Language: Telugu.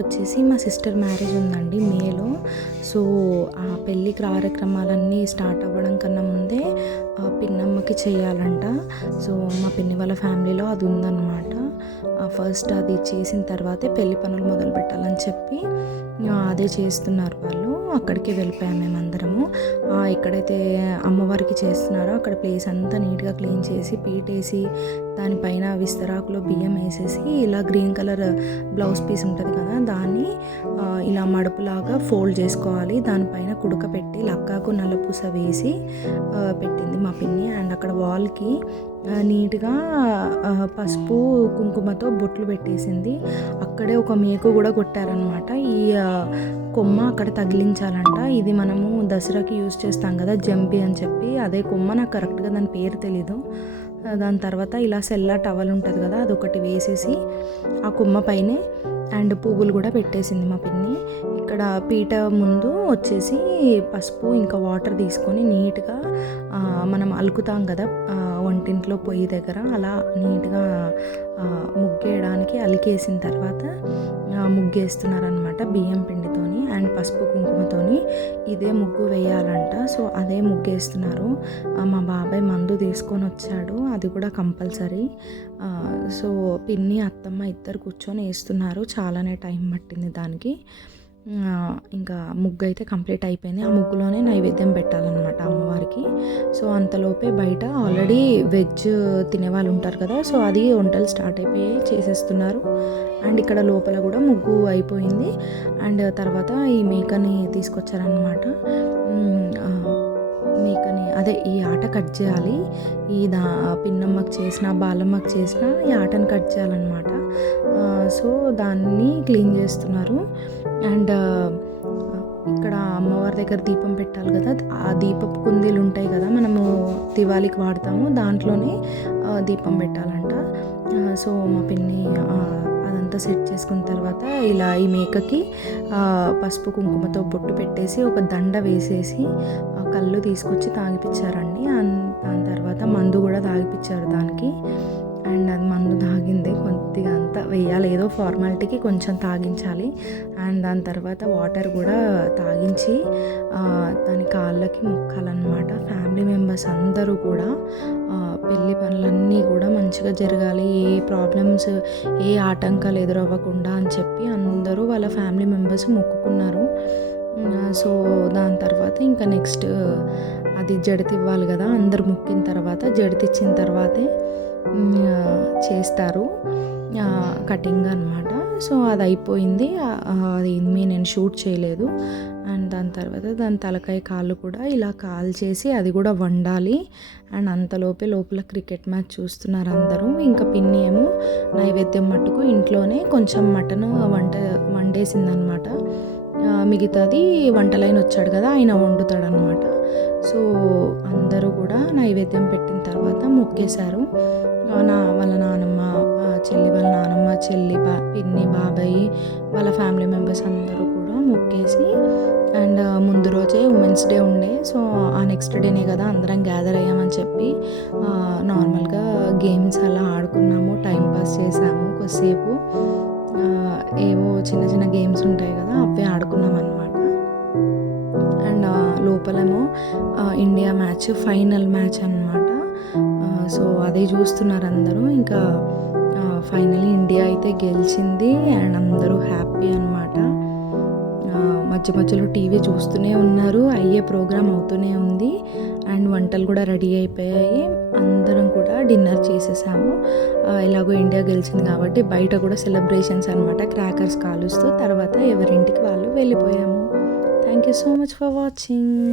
వచ్చేసి మా సిస్టర్ మ్యారేజ్ ఉందండి మేలో. సో ఆ పెళ్ళి కార్యక్రమాలన్నీ స్టార్ట్ అవ్వడం కన్నా ముందే పిన్నమ్మకి చేయాలంట. సో మా పిన్ని వాళ్ళ ఫ్యామిలీలో అది ఉందన్నమాట. ఫస్ట్ అది చేసిన తర్వాతే పెళ్లి పనులు మొదలు పెట్టాలని చెప్పి అదే చేస్తున్నారు వాళ్ళు. అక్కడికే వెళ్ళిపోయాం మేమందరము. ఎక్కడైతే అమ్మవారికి చేస్తున్నారో అక్కడ ప్లేస్ అంతా నీట్గా క్లీన్ చేసి పీటేసి దానిపైన విస్తరాకులో బియ్యం వేసేసి ఇలా గ్రీన్ కలర్ బ్లౌజ్ పీస్ ఉంటుంది కదా, దాన్ని ఇలా మడుపులాగా ఫోల్డ్ చేసుకోవాలి. దానిపైన కుడక పెట్టి లక్కాకు నల్లపూస వేసి పెట్టింది మా పిన్ని. అండ్ అక్కడ వాల్కి నీట్గా పసుపు కుంకుమతో బొట్లు పెట్టేసింది. అక్కడే ఒక మేకు కూడా కొట్టారనమాట. ఈ కొమ్మ అక్కడ తగిలించాలంట. ఇది మనము దసరాకి యూజ్ చేస్తాం కదా జంపి అని చెప్పి, అదే కొమ్మ. నాకు కరెక్ట్గా దాని పేరు తెలీదు. దాని తర్వాత ఇలా సెల్లా టవల్ ఉంటుంది కదా, అదొకటి వేసేసి ఆ కొమ్మ పైనే అండ్ పువ్వులు కూడా పెట్టేసింది మా పిన్ని. ఇక్కడ పీట ముందు వచ్చేసి పసుపు ఇంకా వాటర్ తీసుకొని నీట్గా మనం అలుకుతాం కదా వంటింట్లో పొయ్యి దగ్గర, అలా నీట్గా ముగ్గేయడానికి అలికేసిన తర్వాత ముగ్గేస్తున్నారనమాట బియ్యం పిండితోని అండ్ పసుపు కుంకుమతోని. ఇదే ముగ్గు వేయాలంట. సో అదే ముగ్గేస్తున్నారు. మా బాబాయ్ మందు తీసుకొని వచ్చాడు, అది కూడా కంపల్సరీ. సో పిన్ని అత్తమ్మ ఇద్దరు కూర్చొని వేస్తున్నారు. చాలానే టైం పట్టింది దానికి. ఇంకా ముగ్గు అయితే కంప్లీట్ అయిపోయింది. ఆ ముగ్గులోనే నైవేద్యం పెట్టాలన్నమాట అమ్మవారికి. సో అంతలోపే బయట ఆల్రెడీ వెజ్ తినేవాళ్ళు ఉంటారు కదా, సో అది వంటలు స్టార్ట్ అయిపోయి చేసేస్తున్నారు. అండ్ ఇక్కడ లోపల కూడా ముగ్గు అయిపోయింది. అండ్ తర్వాత ఈ మేకని తీసుకొచ్చారనమాట. మేకని అదే ఈ ఆట కట్ చేయాలి. ఈ పిన్నమ్మకి చేసిన బాలమ్మకి చేసిన ఈ ఆటను కట్ చేయాలన్నమాట. సో దాన్ని క్లీన్ చేస్తున్నారు. అండ్ ఇక్కడ అమ్మవారి దగ్గర దీపం పెట్టాలి కదా, ఆ దీపపు కుందీలు ఉంటాయి కదా మనము దివాళీకి వాడతాము, దాంట్లోనే దీపం పెట్టాలంట. సో మా పిన్ని అదంతా సెట్ చేసుకున్న తర్వాత ఇలా ఈ మేకకి పసుపు కుంకుమతో బొట్టు పెట్టేసి ఒక దండ వేసేసి కళ్ళు తీసుకొచ్చి తాగిపించారండి. దాని తర్వాత మందు కూడా తాగిపించారు దానికి. అండ్ అది మందు తాగింది కొద్దిగా, అంతా వేయాలి, ఏదో ఫార్మాలిటీకి కొంచెం తాగించాలి. అండ్ దాని తర్వాత వాటర్ కూడా తాగించి దాని కాళ్ళకి మొక్కాలన్నమాట. ఫ్యామిలీ మెంబర్స్ అందరూ కూడా పెళ్ళి పనులన్నీ కూడా మంచిగా జరగాలి, ఏ ప్రాబ్లమ్స్ ఏ ఆటంకాలు ఎదురవ్వకుండా అని చెప్పి అందరూ వాళ్ళ ఫ్యామిలీ మెంబర్స్ మొక్కుకున్నారు. సో దాని తర్వాత ఇంకా నెక్స్ట్ అది జడతి ఇవ్వాలి కదా, అందరు మొక్కిన తర్వాత జడతి ఇచ్చిన తర్వాతే చేస్తారు కటింగ్ అనమాట. సో అది అయిపోయింది. అది నేను షూట్ చేయలేదు. అండ్ దాని తర్వాత దాని తలకాయ కాళ్ళు కూడా ఇలా కాల్చేసి అది కూడా వండాలి. అండ్ అంతలోపే లోపల క్రికెట్ మ్యాచ్ చూస్తున్నారు అందరూ. ఇంకా పిన్ని ఏమో నైవేద్యం మట్టుకు ఇంట్లోనే కొంచెం మటన్ వండేసిందనమాట. మిగతాది వంటలైన వచ్చాడు కదా, ఆయన వండుతాడనమాట. సో అందరూ కూడా నైవేద్యం పెట్టిన తర్వాత మొక్కేశారు. వాళ్ళ నానమ్మ చెల్లి, వాళ్ళ నానమ్మ చెల్లి, పిన్ని, బాబాయ్, వాళ్ళ ఫ్యామిలీ మెంబర్స్ అందరూ కూడా మొక్కేసి. అండ్ ముందు రోజే ఉమెన్స్ డే ఉండే, సో ఆ నెక్స్ట్ డేనే కదా అందరం గ్యాదర్ అయ్యామని చెప్పి నార్మల్గా గేమ్స్ అలా ఆడుకున్నాము, టైంపాస్ చేసాము కొద్దిసేపు. ఏవో చిన్న చిన్న గేమ్స్ ఉంటాయి కదా, అవే ఆడుకున్నాం అనమాట. అండ్ లోపలేమో ఇండియా మ్యాచ్, ఫైనల్ మ్యాచ్ అనమాట. సో అదే చూస్తున్నారు అందరూ. ఇంకా ఫైనలీ ఇండియా అయితే గెలిచింది అండ్ అందరూ హ్యాపీ అనమాట. మధ్య మధ్యలో టీవీ చూస్తూనే ఉన్నారు, అయ్యే ప్రోగ్రామ్ అవుతూనే ఉంది. అండ్ వంటలు కూడా రెడీ అయిపోయాయి. అందరం కూడా డిన్నర్ చేసేసాము. ఎలాగో ఇండియా గెలిచింది కాబట్టి బయట కూడా సెలబ్రేషన్స్ అనమాట, క్రాకర్స్ కాలుస్తూ. తర్వాత ఎవరింటికి వాళ్ళు వెళ్ళిపోయాము. Thank you so much for watching.